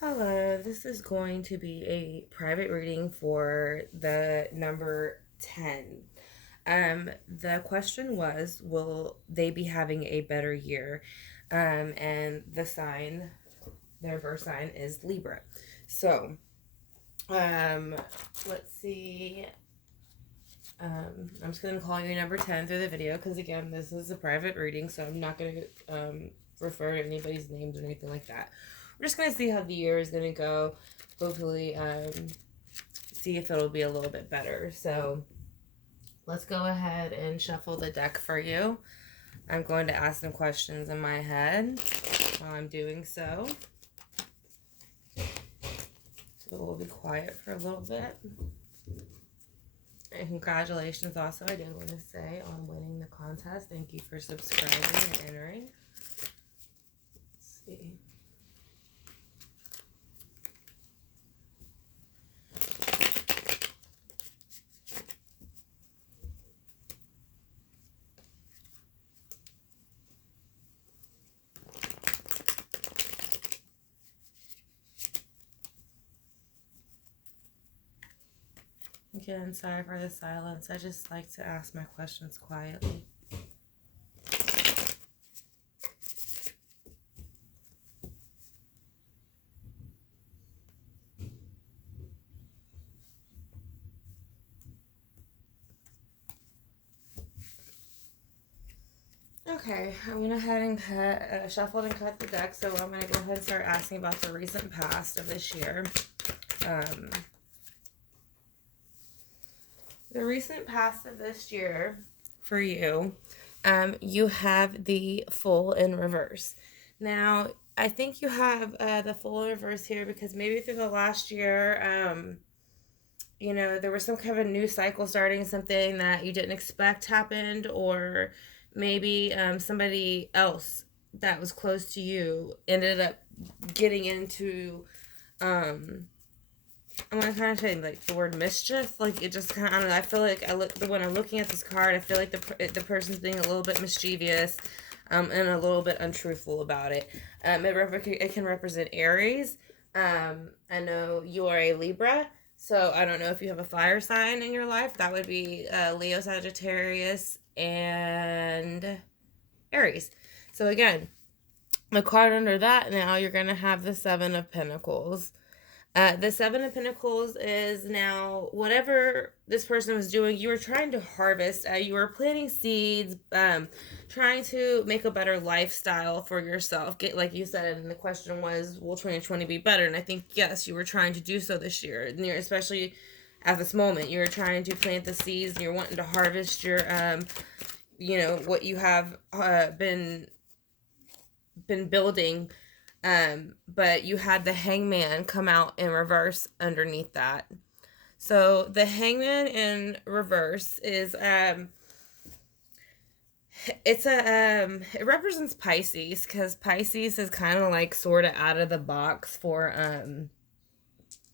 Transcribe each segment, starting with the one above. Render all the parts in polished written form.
Hello, this is going to be a private reading for the number 10. The question was, will they be having a better year? And the sign, their birth sign is Libra. So, um, let's see. I'm just going to call you number 10 through the video because, again, this is a private reading, so I'm not going to refer to anybody's names or anything like that. We're just going to see how the year is going to go. Hopefully, see if it'll be a little bit better. So, let's go ahead and shuffle the deck for you. I'm going to ask some questions in my head while I'm doing so. So, we'll be quiet for a little bit. And congratulations also, I did want to say, on winning the contest. Thank you for subscribing and entering. Let's see. Again, sorry for the silence. I just like to ask my questions quietly. Okay, I went ahead and shuffled and cut the deck, so I'm going to go ahead and start asking about the recent past of this year. The recent past of this year for you, you have the Fool in reverse. Now, I think you have the Fool in reverse here because maybe through the last year, there was some kind of a new cycle starting, something that you didn't expect happened, or maybe somebody else that was close to you ended up getting into I'm gonna kind of say like the word mischief. Like it just kind of, I don't know. I feel like when I'm looking at this card, I feel like the person's being a little bit mischievous, and a little bit untruthful about it. It can represent Aries. I know you are a Libra, so I don't know if you have a fire sign in your life. That would be Leo, Sagittarius, and Aries. So again, the card under that now you're gonna have the Seven of Pentacles. The Seven of Pentacles is now whatever this person was doing, you were trying to harvest, you were planting seeds, trying to make a better lifestyle for yourself. Like you said, and the question was, will 2020 be better? And I think, yes, you were trying to do so this year, especially at this moment. You were trying to plant the seeds and you're wanting to harvest your, what you have been building, but you had the Hangman come out in reverse underneath that. So the Hangman in reverse is it represents Pisces, because Pisces is kind of like sort of out of the box for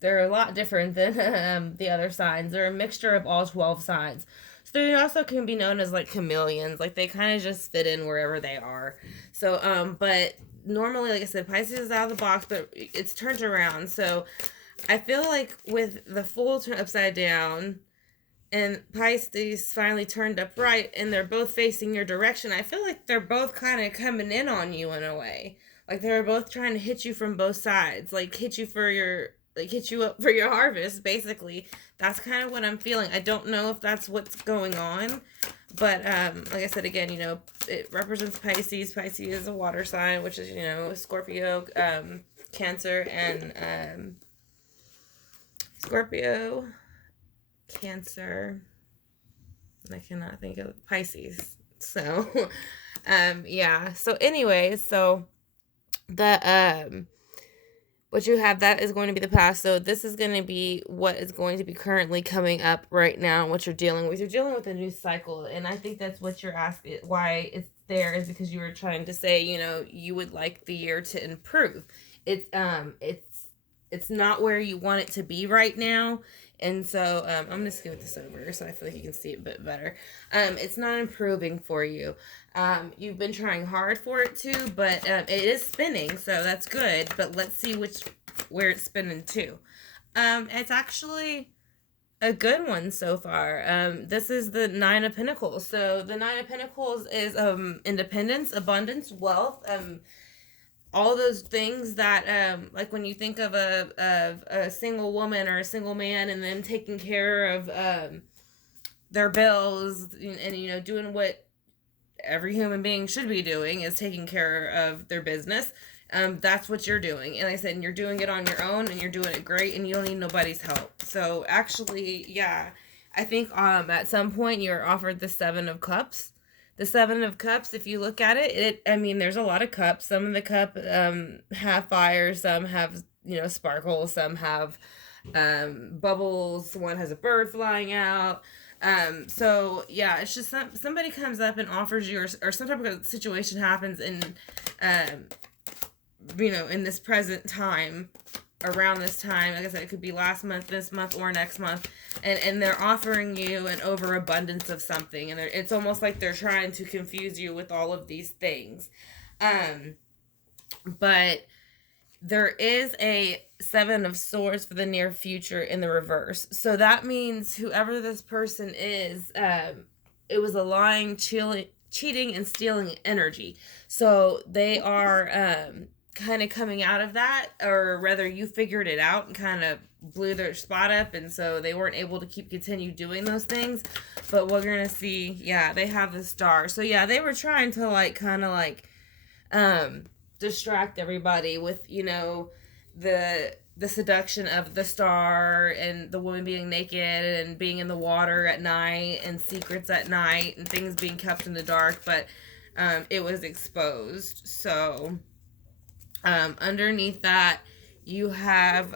they're a lot different than the other signs. They're a mixture of all 12 signs. So they also can be known as like chameleons. Like they kind of just fit in wherever they are. So but normally, like I said, Pisces is out of the box, but it's turned around. So I feel like with the Fool turned upside down and Pisces finally turned upright and they're both facing your direction, I feel like they're both kind of coming in on you in a way. Like they were both trying to hit you from both sides, like hit you up for your harvest, basically. That's kind of what I'm feeling. I don't know if that's what's going on, but like I said, again, it represents Pisces. Pisces is a water sign, which is, Scorpio, Cancer, and Scorpio, Cancer, and I cannot think of Pisces. So, yeah. So, anyways, so the what you have, that is going to be the past. So this is going to be what is going to be currently coming up right now, what you're dealing with. You're dealing with a new cycle, and I think that's what you're asking. Why it's there is because you were trying to say, you would like the year to improve. It's not where you want it to be right now. And so I'm going to scoot this over so I feel like you can see it a bit better. It's not improving for you. You've been trying hard for it to, but it is spinning, so that's good. But let's see where it's spinning to. It's actually a good one so far. This is the Nine of Pentacles. So the Nine of Pentacles is independence, abundance, wealth, all those things that like when you think of a single woman or a single man and them taking care of their bills and you know doing what every human being should be doing is taking care of their business. That's what you're doing. And I said, and you're doing it on your own and you're doing it great and you don't need nobody's help. So actually, yeah, I think at some point you're offered the Seven of Cups. The Seven of Cups, if you look at it, I mean, there's a lot of cups. Some of the cup have fire, some have, you know, sparkle, some have bubbles, one has a bird flying out. So yeah, it's just somebody comes up and offers you, or some type of situation happens in, you know, in this present time, around this time, like I said, it could be last month, this month, or next month, and they're offering you an overabundance of something, and it's almost like they're trying to confuse you with all of these things. But there is a Seven of Swords for the near future in the reverse. So that means whoever this person is, it was a lying, cheating, and stealing energy. So they are kind of coming out of that, or rather you figured it out and kind of blew their spot up, and so they weren't able to continue doing those things. But we're gonna see, yeah, they have the Star. So yeah, they were trying to like kind of like distract everybody with, you know, the seduction of the Star and the woman being naked and being in the water at night and secrets at night and things being kept in the dark, but it was exposed. So underneath that you have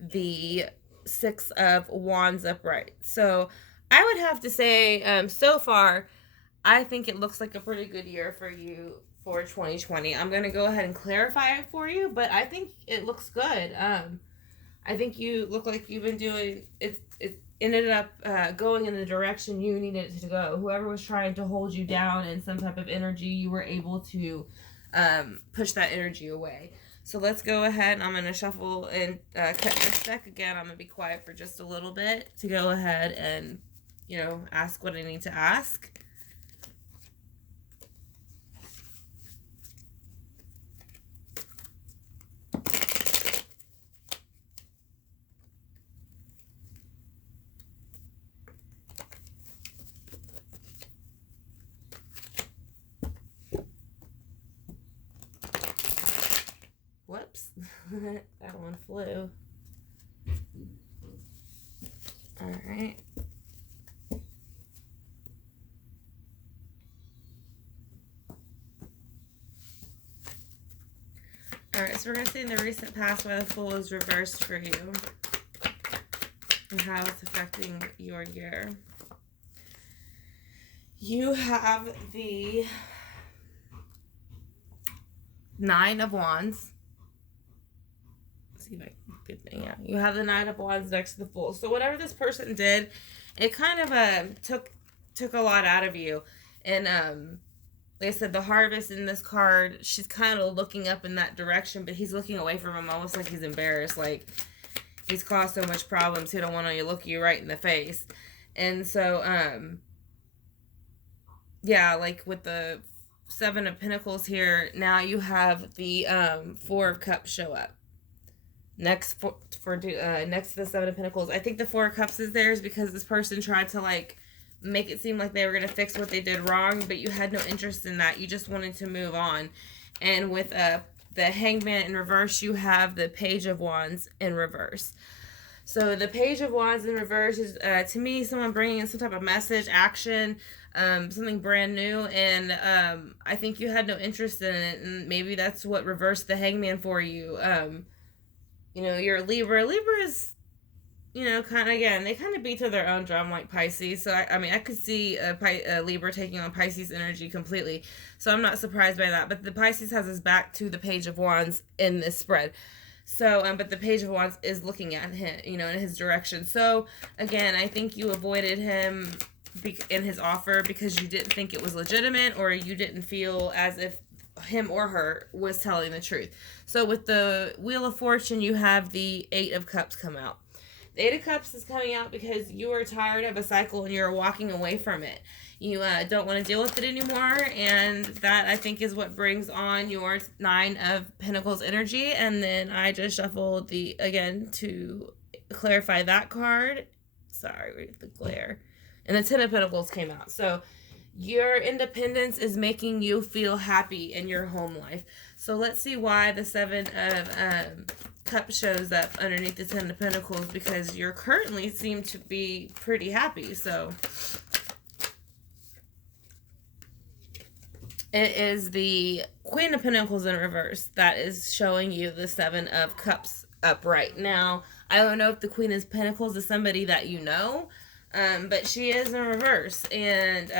the Six of Wands upright. So I would have to say so far I think it looks like a pretty good year for you for 2020. I'm going to go ahead and clarify it for you, but I think it looks good. I think you look like you've been doing it ended up going in the direction you needed it to go. Whoever was trying to hold you down in some type of energy, you were able to push that energy away. So let's go ahead. I'm going to shuffle and cut this deck again. I'm going to be quiet for just a little bit to go ahead and, you know, ask what I need to ask. Whoops, that one flew. All right. All right, so we're going to see in the recent past why the Fool is reversed for you and how it's affecting your year. You have the Nine of Wands. See if I can get that. Yeah, you have the Nine of Wands next to the Fool. So whatever this person did, it kind of took a lot out of you. And like I said, the Harvest in this card, she's kind of looking up in that direction, but he's looking away from him almost like he's embarrassed, like he's caused so much problems he don't want to look you right in the face. And so yeah, like with the Seven of Pentacles here, now you have the Four of Cups show up next next to the Seven of Pentacles. I think the Four of Cups is theirs because this person tried to like make it seem like they were going to fix what they did wrong, but you had no interest in that. You just wanted to move on. And with the Hanged Man in reverse, you have the Page of Wands in reverse. So the Page of Wands in reverse is, to me, someone bringing in some type of message, action, something brand new, and I think you had no interest in it, and maybe that's what reversed the Hangman for you. You know, you're a Libra. Libra is, you know, kind of, again, they kind of beat to their own drum like Pisces. So, I mean, I could see a Libra taking on Pisces energy completely. So, I'm not surprised by that. But the Pisces has his back to the Page of Wands in this spread. So, but the Page of Wands is looking at him, you know, in his direction. So, again, I think you avoided him in his offer because you didn't think it was legitimate, or you didn't feel as if him or her was telling the truth. So with the Wheel of Fortune, you have the Eight of Cups come out. The Eight of Cups is coming out because you are tired of a cycle and you're walking away from it. You don't want to deal with it anymore, and that, I think, is what brings on your Nine of Pentacles energy. And then I just shuffled again to clarify that card. Sorry, the glare. And the Ten of Pentacles came out. So your independence is making you feel happy in your home life. So let's see why the Seven of Cups shows up underneath the Ten of Pentacles, because you're currently seem to be pretty happy. So it is the Queen of Pentacles in reverse that is showing you the Seven of Cups upright. Now, I don't know if the Queen of Pentacles is somebody that you know, but she is in reverse. And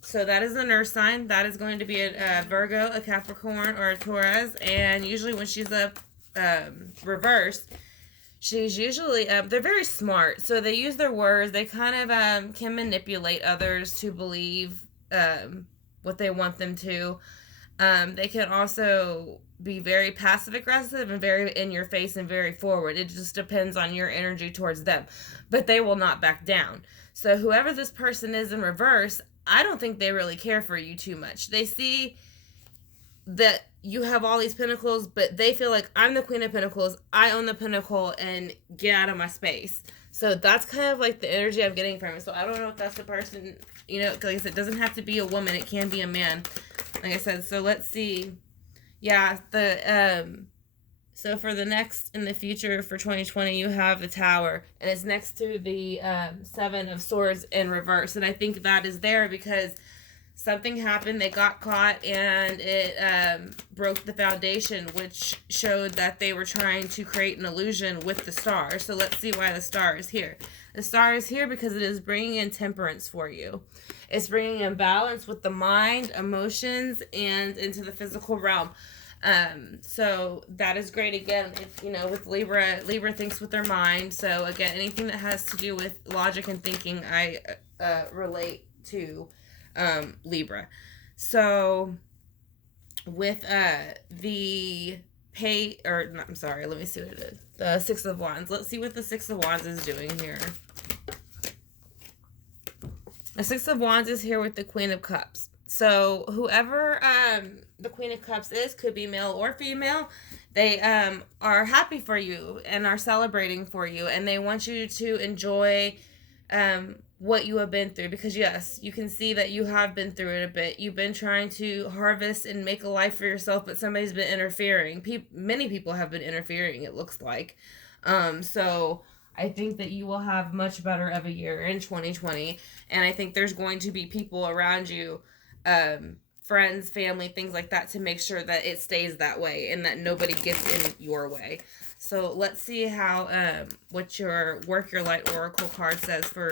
so that is an earth sign. That is going to be a Virgo, a Capricorn, or a Taurus. And usually when she's up reversed, she's usually, they're very smart. So they use their words. They kind of can manipulate others to believe what they want them to. They can also be very passive aggressive and very in your face and very forward. It just depends on your energy towards them, but they will not back down. So whoever this person is in reverse, I don't think they really care for you too much. They see that you have all these pentacles, but they feel like, I'm the Queen of Pentacles, I own the pentacle, and get out of my space. So that's kind of like the energy I'm getting from it. So I don't know if that's the person, you know, like I said, it doesn't have to be a woman. It can be a man, like I said. So let's see. Yeah, so for the next, in the future, for 2020, you have the Tower, and it's next to the Seven of Swords in reverse. And I think that is there because something happened, they got caught, and it broke the foundation, which showed that they were trying to create an illusion with the Star. So let's see why the Star is here. The Star is here because it is bringing in temperance for you. It's bringing in balance with the mind, emotions, and into the physical realm. So that is great. Again, if, you know, with Libra thinks with their mind. So again, anything that has to do with logic and thinking, I relate to Libra. So with the let me see what it is. The Six of Wands. Let's see what the Six of Wands is doing here. The Six of Wands is here with the Queen of Cups. So whoever the Queen of Cups is, could be male or female, they are happy for you and are celebrating for you, and they want you to enjoy what you have been through, because yes, you can see that you have been through it a bit. You've been trying to harvest and make a life for yourself, but somebody's been interfering. Many people have been interfering, it looks like. So I think that you will have much better of a year in 2020, and I think there's going to be people around you, friends, family, things like that, to make sure that it stays that way and that nobody gets in your way. So let's see how what your Work Your Light Oracle card says for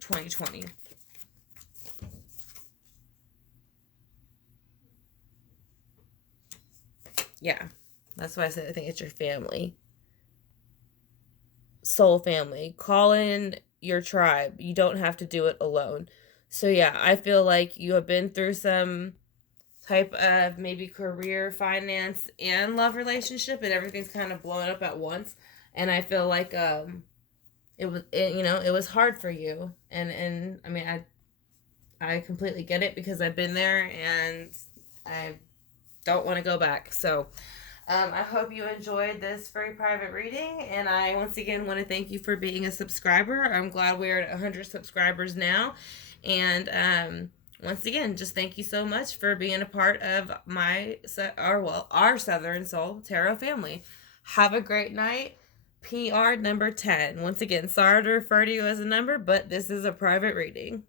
2020. Yeah, that's why I said I think it's your family. Soul family. Call in your tribe. You don't have to do it alone. So yeah, I feel like you have been through some type of maybe career, finance, and love relationship, and everything's kind of blown up at once. And I feel like it was hard for you, and I mean, I completely get it because I've been there and I don't want to go back. So I hope you enjoyed this very private reading, and I once again want to thank you for being a subscriber. I'm glad we're at 100 subscribers now, and once again, just thank you so much for being a part of our Southern Soul Tarot family. Have a great night. PR number 10. Once again, sorry to refer to you as a number, but this is a private reading.